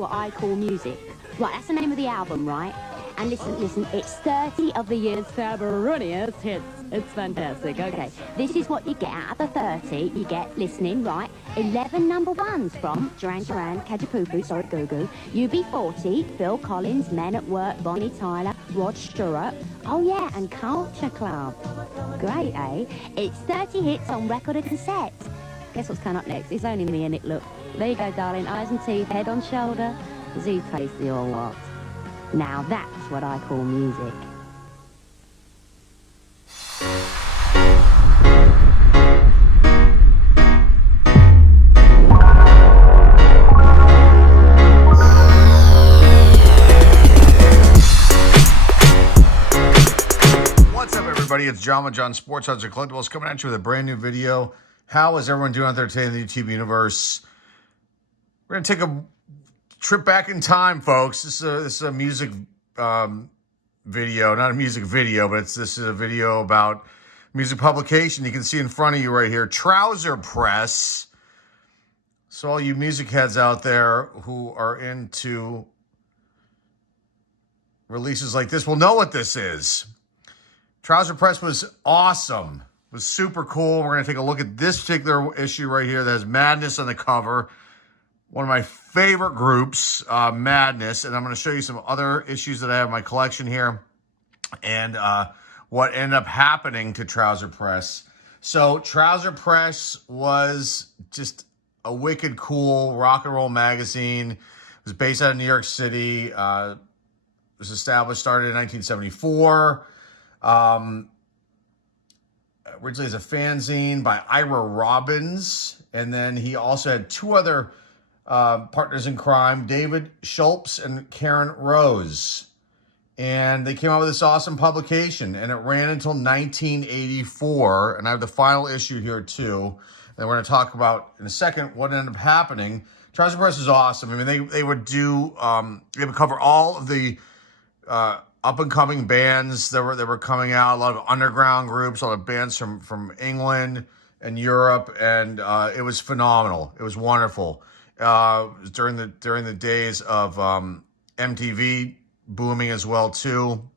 what I call music. Right, that's the name of the album, right? And listen, it's 30 of the year's fabulous hits. It's fantastic. Okay, this is what you get out of the 30. You get, listening, right, 11 number ones from Duran Duran, Kajapoopoo, sorry, Goo Goo, UB40, Phil Collins, Men at Work, Bonnie Tyler, Rod Stewart, oh yeah, and Culture Club. Great, eh? It's 30 hits on record and cassette. Guess what's coming up next? It's only me and it, look. There you go, darling, eyes and teeth, head on shoulder, Z tasty or what? Now that's what I call music. What's up, everybody? It's John Sports Odds and Collectibles coming at you with a brand new video. How is everyone doing out there today in the YouTube universe? We're going to take a trip back in time, folks. This is a music video, not a music video, but this is a video about music publication. You can see in front of you right here, Trouser Press. So all you music heads out there who are into releases like this will know what this is. Trouser Press was awesome. It was super cool. We're going to take a look at this particular issue right here that has Madness on the cover. One of my favorite groups, Madness, and I'm going to show you some other issues that I have in my collection here and what ended up happening to Trouser Press. So Trouser Press was just a wicked cool rock and roll magazine. It was based out of New York City. It was started in 1974. Originally as a fanzine by Ira Robbins, and then he also had two other partners in crime, David Schultz and Karen Rose. And they came out with this awesome publication, and it ran until 1984. And I have the final issue here too. And we're going to talk about in a second what ended up happening. Trouser Press is awesome. I mean, they would do, they would cover all of the up-and-coming bands that were coming out, a lot of underground groups, a lot of bands from England and Europe, and it was phenomenal. It was wonderful. During the days of MTV booming as well too,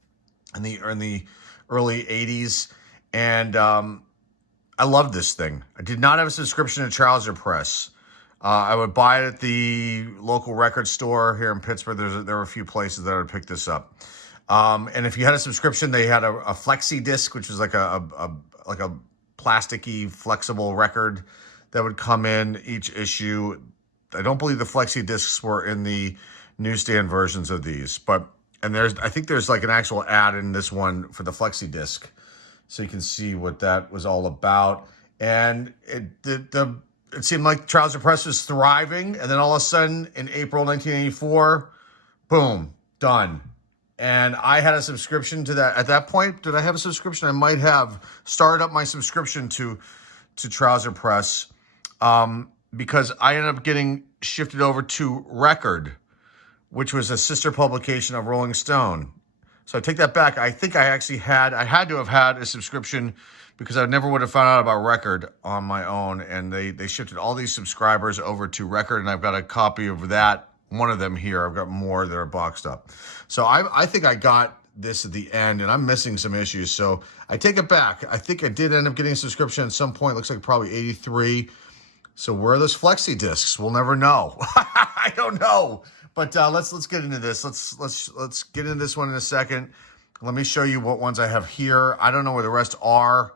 in the early 80s, and I loved this thing. I did not have a subscription to Trouser Press. I would buy it at the local record store here in Pittsburgh. There were a few places that I would pick this up. And if you had a subscription, they had a flexi disc, which was like a plasticky, flexible record that would come in each issue. I don't believe the flexi discs were in the newsstand versions of these, I think there's like an actual ad in this one for the flexi disc, so you can see what that was all about. And it seemed like Trouser Press was thriving, and then all of a sudden in April 1984, boom, done. And I had a subscription to that. At that point, did I have a subscription? I might have started up my subscription to Trouser Press because I ended up getting shifted over to Record, which was a sister publication of Rolling Stone. So I take that back. I think I had to have had a subscription because I never would have found out about Record on my own. And they shifted all these subscribers over to Record, and I've got a copy of that. One of them here. I've got more that are boxed up. So I think I got this at the end, and I'm missing some issues. So I take it back. I think I did end up getting a subscription at some point. Looks like probably 83. So where are those flexi discs? We'll never know. I don't know. But let's get into this. Let's get into this one in a second. Let me show you what ones I have here. I don't know where the rest are.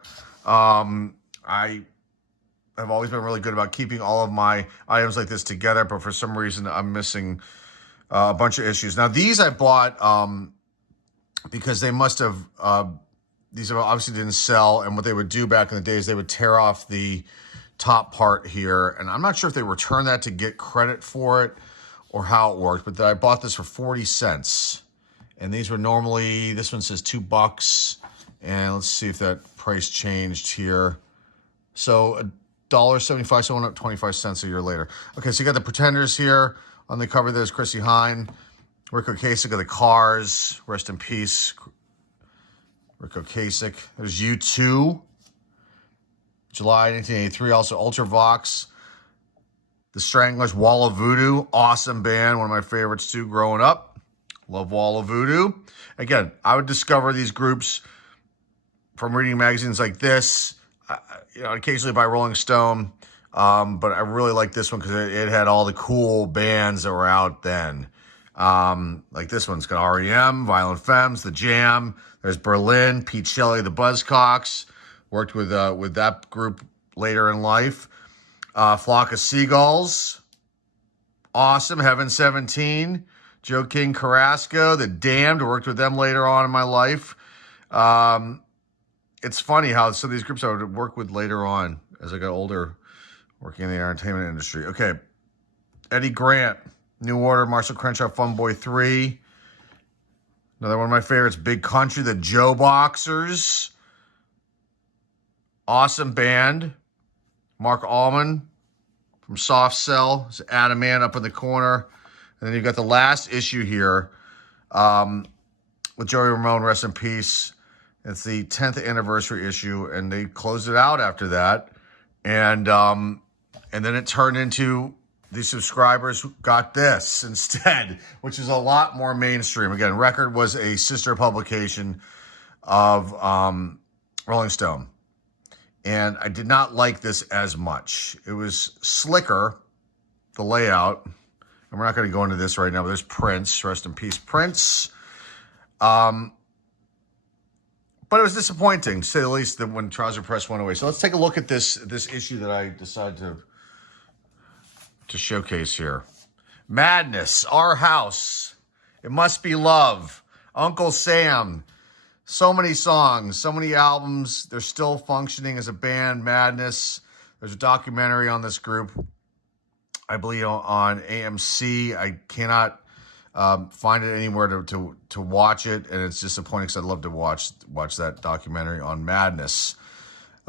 I've always been really good about keeping all of my items like this together, but for some reason I'm missing a bunch of issues. Now these I bought because they must have, these obviously didn't sell, and what they would do back in the days, they would tear off the top part here, and I'm not sure if they return that to get credit for it or how it worked, but I bought this for 40 cents. And these were normally, this one says $2, and let's see if that price changed here. So $1.75, so it went up 25 cents a year later. Okay, so you got the Pretenders here. On the cover, there's Chrissy Hine. Rick Ocasek of the Cars. Rest in peace, Rick Ocasek. There's U2. July 1983, also Ultravox. The Stranglers, Wall of Voodoo, awesome band, one of my favorites too growing up. Love Wall of Voodoo. Again, I would discover these groups from reading magazines like this, occasionally by Rolling Stone, but I really like this one because it had all the cool bands that were out then. Like this one's got REM, Violent Femmes, The Jam. There's Berlin, Pete Shelley, the Buzzcocks. Worked with that group later in life. Flock of Seagulls, awesome. Heaven 17, Joe King Carrasco, The Damned. Worked with them later on in my life. It's funny how some of these groups I would work with later on as I got older, working in the entertainment industry. Okay, Eddie Grant, New Order, Marshall Crenshaw, Fun Boy 3. Another one of my favorites, Big Country, the Joe Boxers. Awesome band. Mark Allman from Soft Cell. It's Adam Man up in the corner. And then you've got the last issue here with Joey Ramone, rest in peace. It's the 10th anniversary issue, and they closed it out after that. And then it turned into the subscribers got this instead, which is a lot more mainstream. Again, Record was a sister publication of Rolling Stone. And I did not like this as much. It was slicker, the layout. And we're not going to go into this right now, but there's Prince. Rest in peace, Prince. But it was disappointing, to say the least, that when Trouser Press went away. So let's take a look at this issue that I decided to showcase here. Madness, Our House, It Must Be Love, Uncle Sam. So many songs, so many albums. They're still functioning as a band, Madness. There's a documentary on this group, I believe on AMC. I cannot find it anywhere to watch it, and it's disappointing because I'd love to watch that documentary on Madness.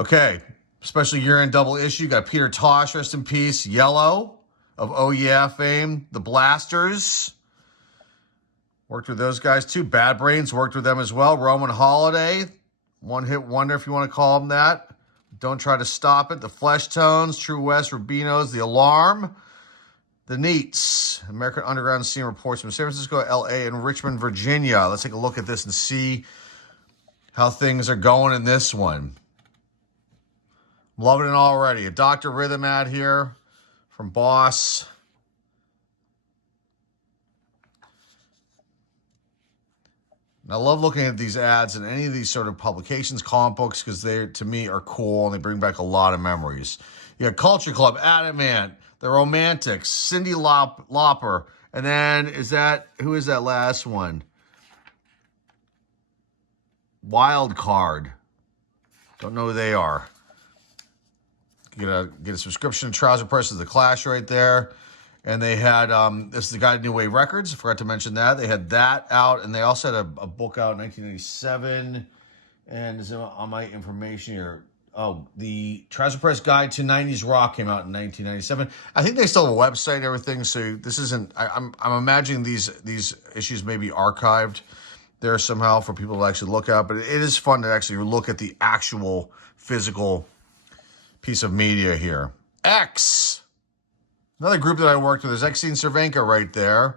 Okay, special year-end double issue. Got Peter Tosh, rest in peace. Yellow of Oh Yeah fame. The Blasters. Worked with those guys too. Bad Brains, worked with them as well. Roman Holiday, one-hit wonder if you want to call them that. Don't Try to Stop It. The Flesh Tones, True West, Rubinos, The Alarm. The Neats, American Underground Scene reports from San Francisco, LA, and Richmond, Virginia. Let's take a look at this and see how things are going in this one. I'm loving it already. A Dr. Rhythm ad here from Boss. And I love looking at these ads in any of these sort of publications, comic books, because they, to me, are cool and they bring back a lot of memories. You got Culture Club, Adamant, The Romantics, Cyndi Lauper, and then who is that last one? Wild Card. Don't know who they are. Get a subscription to Trouser Press, The Clash right there. And they had, this is the guy at New Wave Records. I forgot to mention that. They had that out, and they also had a book out in 1987. And is it on my information here? Oh, the Trouser Press Guide to 90s Rock came out in 1997. I think they still have a website and everything, so this isn't... I'm imagining these issues may be archived there somehow for people to actually look at, but it is fun to actually look at the actual physical piece of media here. X! Another group that I worked with is Exene Cervenka right there.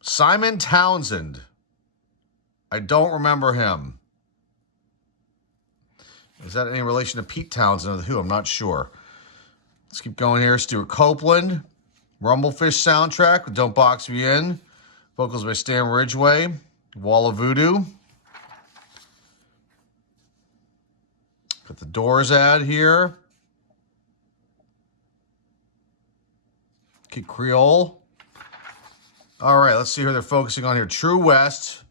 Simon Townsend. I don't remember him. Is that any relation to Pete Townsend of The Who? I'm not sure. Let's keep going here. Stuart Copeland. Rumblefish soundtrack with Don't Box Me In. Vocals by Stan Ridgway. Wall of Voodoo. Got the Doors ad here. Kid Creole. All right, let's see who they're focusing on here. True West.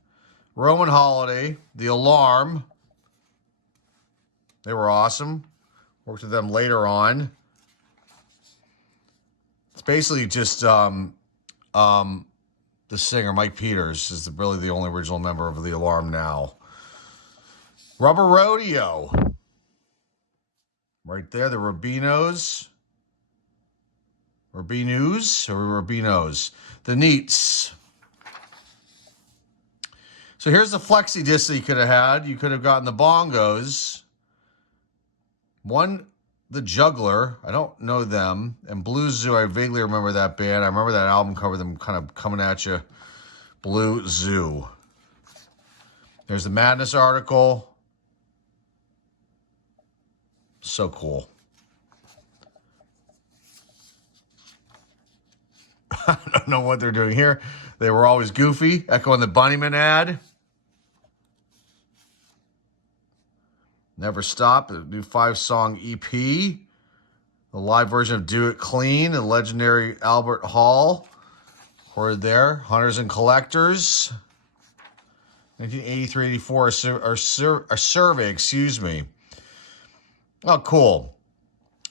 Roman Holiday. The Alarm. They were awesome. Worked with them later on. It's basically just the singer, Mike Peters, is really the only original member of The Alarm now. Rubber Rodeo. Right there, the Rubinos. Rubinos. The Neats. So here's the flexi disc that you could have had. You could have gotten the Bongos. One The Juggler. I don't know them. And Blue Zoo, I vaguely remember that band. I remember that album cover, them kind of coming at you. Blue Zoo. There's the Madness article. So cool. I don't know what they're doing here. They were always goofy. Echoing the Bunnyman ad. Never Stop, the new 5-song EP. The live version of Do It Clean, the legendary Albert Hall. Recorded there. Hunters and Collectors. 1983-84, a survey, excuse me. Oh, cool.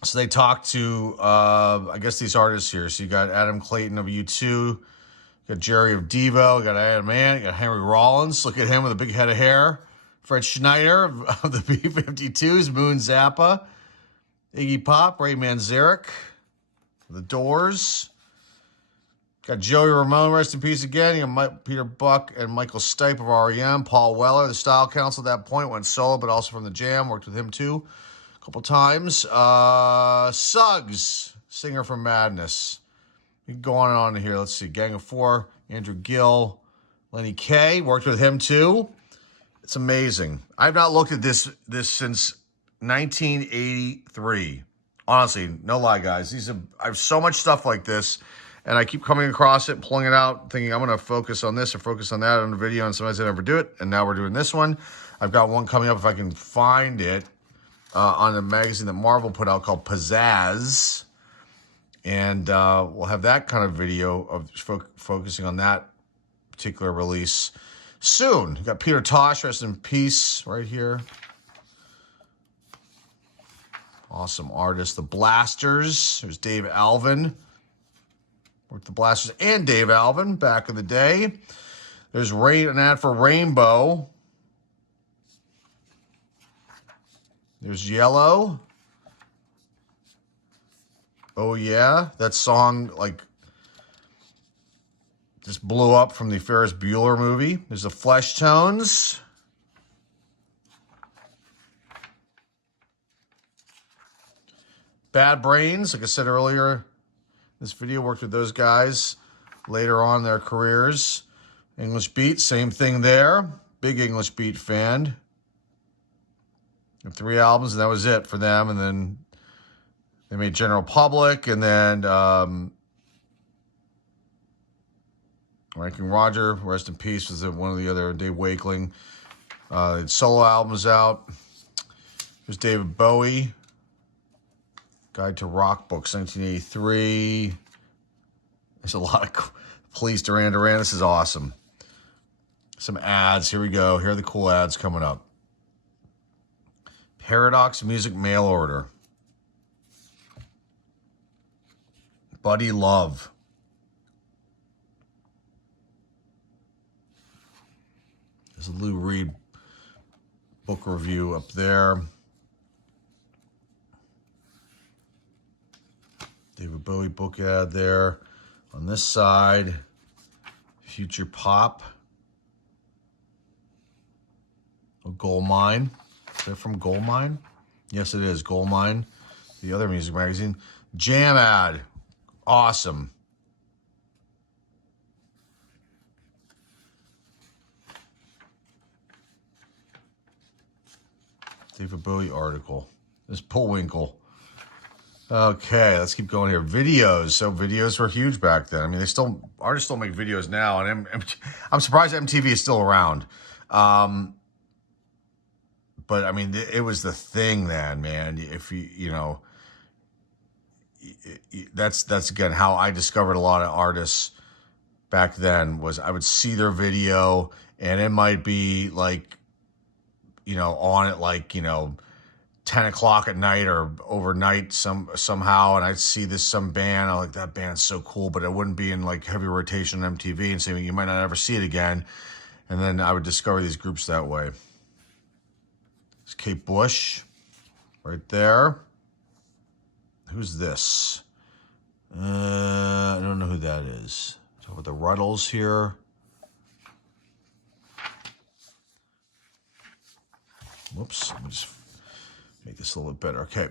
So they talked to, I guess, these artists here. So you got Adam Clayton of U2. You got Jerry of Devo. You got Adam Ant. You got Henry Rollins. Look at him with a big head of hair. Fred Schneider of the B-52s. Moon Zappa. Iggy Pop. Ray Manzarek. The Doors. Got Joey Ramone, rest in peace again. You got Peter Buck and Michael Stipe of R.E.M. Paul Weller, the Style Council at that point, went solo, but also from the Jam. Worked with him too a couple times. Suggs, singer from Madness. We can go on and on here. Let's see. Gang of Four, Andrew Gill, Lenny Kaye. Worked with him too. It's amazing. I've not looked at this since 1983. Honestly, no lie, guys. I have so much stuff like this. And I keep coming across it, pulling it out, thinking I'm going to focus on this or focus on that on the video, and sometimes I never do it. And now we're doing this one. I've got one coming up, if I can find it, on a magazine that Marvel put out called Pizzazz. And we'll have that kind of video of focusing on that particular release soon. We've got Peter Tosh, rest in peace, right here. Awesome artist. The Blasters. There's Dave Alvin. Worked the Blasters and Dave Alvin back in the day. There's an ad for Rainbow. There's Yellow. Oh yeah, that song just blew up from the Ferris Bueller movie. There's the Flesh Tones. Bad Brains, like I said earlier. This video worked with those guys later on in their careers. English Beat, same thing there. Big English Beat fan. 3 albums, and that was it for them. And then they made General Public, and then Ranking Roger, rest in peace, was one of the other, Dave Wakeling. They had solo albums out. There's David Bowie. Guide to Rock Books, 1983. There's a lot of Police, Duran Duran. This is awesome. Some ads. Here we go. Here are the cool ads coming up. Paradox Music Mail Order. Buddy Love. There's a Lou Reed book review up there. David Bowie book ad there. On this side, Future Pop. Oh, Gold Mine. Is that from Gold Mine? Yes, it is. Gold Mine. The other music magazine. Jam ad. Awesome. David Bowie article. This Bullwinkle. Okay, let's keep going here. Videos. So videos were huge back then. I mean, artists still make videos now, and I'm surprised MTV is still around. But I mean, it was the thing then, man. If that's again how I discovered a lot of artists back then. Was I would see their video, and it might be on at 10 o'clock at night or overnight somehow, and I'd see some band. I'm like, that band's so cool, but it wouldn't be in heavy rotation on MTV, and saying you might not ever see it again. And then I would discover these groups that way. It's Kate Bush, right there. Who's this? I don't know who that is. Talk about the Ruddles here. Whoops, let me just make this a little bit better. Okay.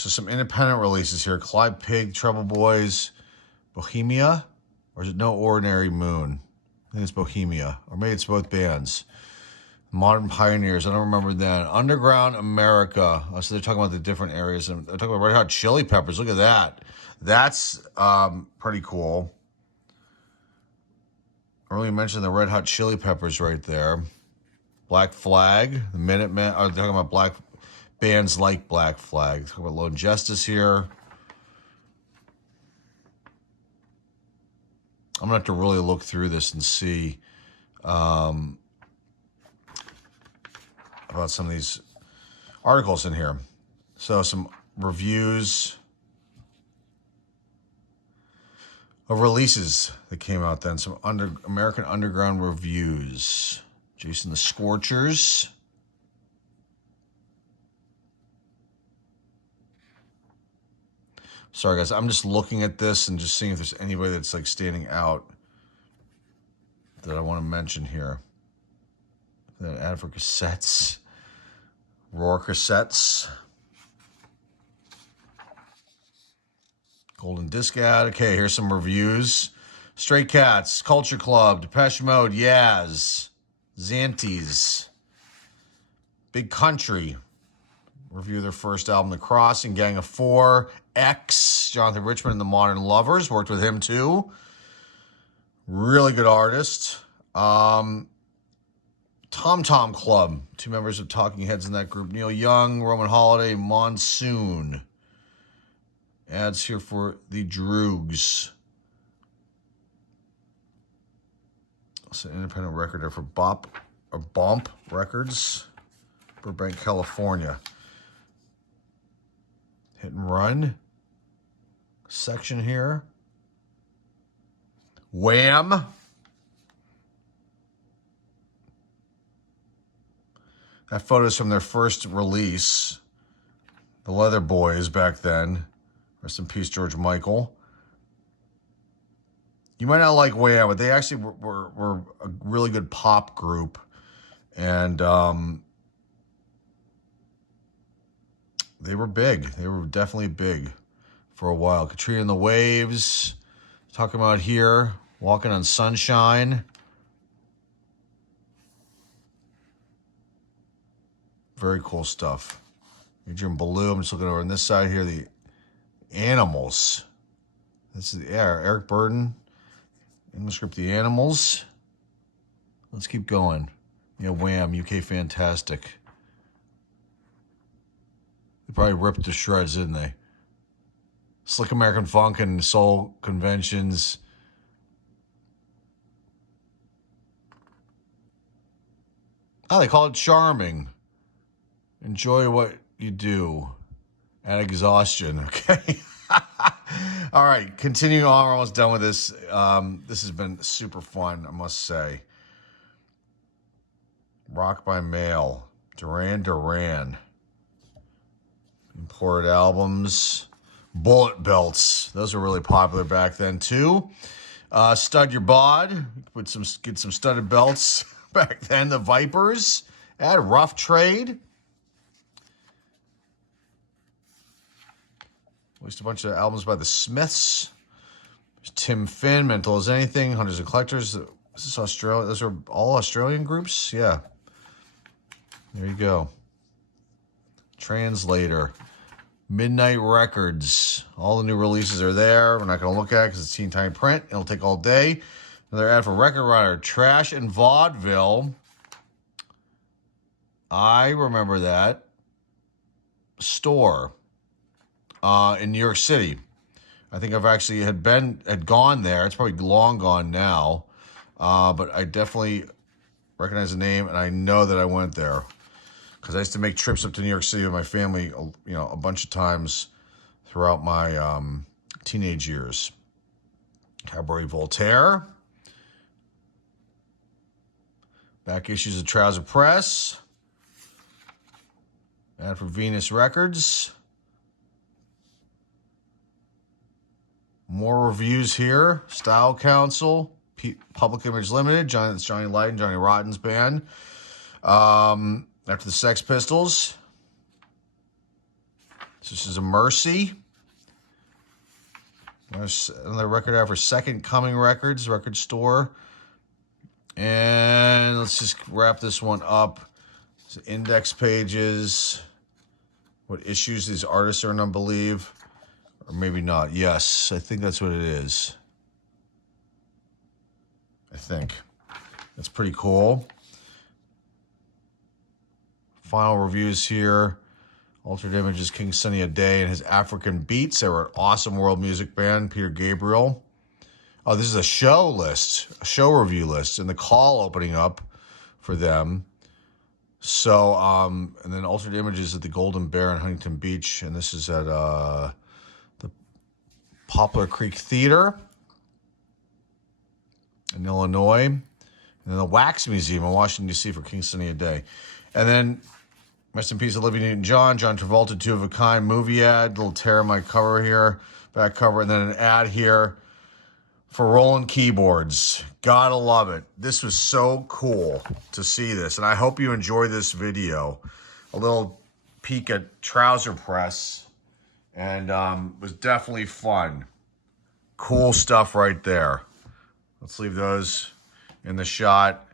So some independent releases here. Clyde Pig, Trouble Boys, Bohemia, or is it No Ordinary Moon? I think it's Bohemia, or maybe it's both bands. Modern Pioneers, I don't remember then. Underground America. Oh, so they're talking about the different areas. They're talking about Red Hot Chili Peppers. Look at that. That's pretty cool. I already mentioned the Red Hot Chili Peppers right there. Black Flag, the Minutemen. They're talking about black bands like Black Flag. Talking about Lone Justice here. I'm going to have to really look through this and see about some of these articles in here. So some reviews of releases that came out then. Some American Underground reviews. Jason the Scorchers. Sorry, guys. I'm just looking at this and just seeing if there's anybody that's like standing out that I want to mention here. That ad for cassettes. Roar cassettes. Golden disc ad. Okay, here's some reviews. Stray Cats, Culture Club, Depeche Mode, Yaz, Xanties, Big Country. Review their first album, The Crossing, Gang of Four, X, Jonathan Richman and the Modern Lovers. Worked with him too. Really good artist. Tom Tom Club, 2 members of Talking Heads in that group. Neil Young, Roman Holiday, Monsoon. Ads here for the Droogs. It's an independent record there for Bomp Records, Burbank, California. Hit and Run section here. Wham! That photo's from their first release. The Leather Boys back then. Rest in peace, George Michael. You might not like Wham, but they actually were a really good pop group. And they were big. They were definitely big for a while. Katrina and the Waves. Talking about here. Walking on Sunshine. Very cool stuff. Adrian Ballou. I'm just looking over on this side here. The Animals. This is Eric Burden. English group, The Animals. Let's keep going. Yeah, Wham, UK Fantastic. They probably ripped to shreds, didn't they? Slick American Funk and Soul Conventions. Oh, they call it Charming. Enjoy what you do at exhaustion, okay? All right, continuing on. We're almost done with this. This has been super fun, I must say. Rock by Mail. Duran Duran. Imported albums. Bullet Belts. Those were really popular back then, too. Stud Your Bod. Get some studded belts back then. The Vipers. Had Rough Trade. Released a bunch of albums by the Smiths. There's Tim Finn, Mental as Anything, Hunters and Collectors. Is this Australia? Those are all Australian groups? Yeah. There you go. Translator. Midnight Records. All the new releases are there. We're not going to look at it because it's teeny tiny print. It'll take all day. Another ad for Record Runner. Trash and Vaudeville. I remember that. Store. In New York City. I think I've actually had gone there. It's probably long gone now. But I definitely recognize the name, and I know that I went there. Because I used to make trips up to New York City with my family, a bunch of times throughout my teenage years. Cabaret Voltaire. Back issues of Trouser Press. Ad for Venus Records. More reviews here. Style Council. Public Image Limited. That's Johnny Light and Johnny Rotten's band. After the Sex Pistols. So this is a Mercy. There's another record out for Second Coming Records, record store. And let's just wrap this one up. So index pages. What issues these artists are in, I believe. Or maybe not. Yes, I think that's what it is. I think. That's pretty cool. Final reviews here. Altered Images, King Sunny Ade and his African Beats. They were an awesome world music band. Peter Gabriel. Oh, this is a show list, a show review list, and the call opening up for them. So, and then Altered Images at the Golden Bear in Huntington Beach, and this is at the Poplar Creek Theater in Illinois, and then the Wax Museum in Washington, D.C. for King Sunny Ade. And then, rest in peace, Olivia Newton-John, John Travolta, Two of a Kind movie ad, little tear in my cover here, back cover, and then an ad here for Roland Keyboards. Gotta love it. This was so cool to see this, and I hope you enjoy this video. A little peek at Trouser Press, and was definitely fun. Cool stuff right there. Let's leave those in the shot.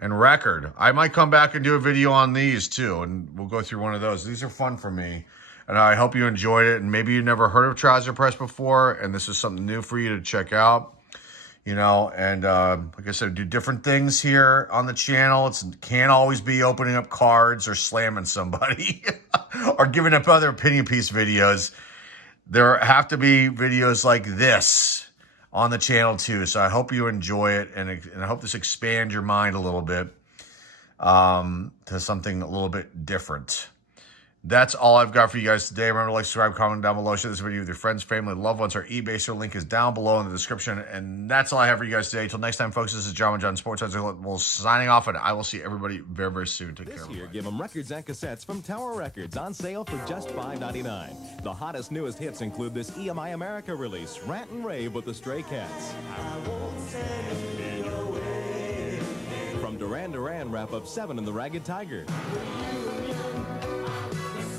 And record. I might come back and do a video on these too, and we'll go through one of those. These are fun for me, and I hope you enjoyed it. And maybe you never heard of Trouser Press before, and this is something new for you to check out. You know, and like I said, do different things here on the channel. It can't always be opening up cards or slamming somebody or giving up other opinion piece videos. There have to be videos like this on the channel too. So I hope you enjoy it, and I hope this expands your mind a little bit to something a little bit different. That's all I've got for you guys today. Remember to like, subscribe, comment down below, share this video with your friends, family, loved ones. Our eBay store link is down below in the description. And that's all I have for you guys today. Till next time, folks, this is John Sports We'll signing off, and I will see everybody very, very soon. Take care. This year, give them records and cassettes from Tower Records on sale for just $5.99. The hottest, newest hits include this EMI America release, Rant and Rave with the Stray Cats. From Duran Duran, wrap up 7 and the Ragged Tiger.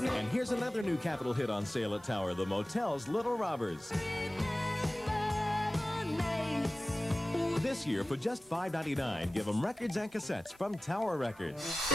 And here's another new Capitol hit on sale at Tower, The Motel's Little Robbers. This year, for just $5.99, give them records and cassettes from Tower Records.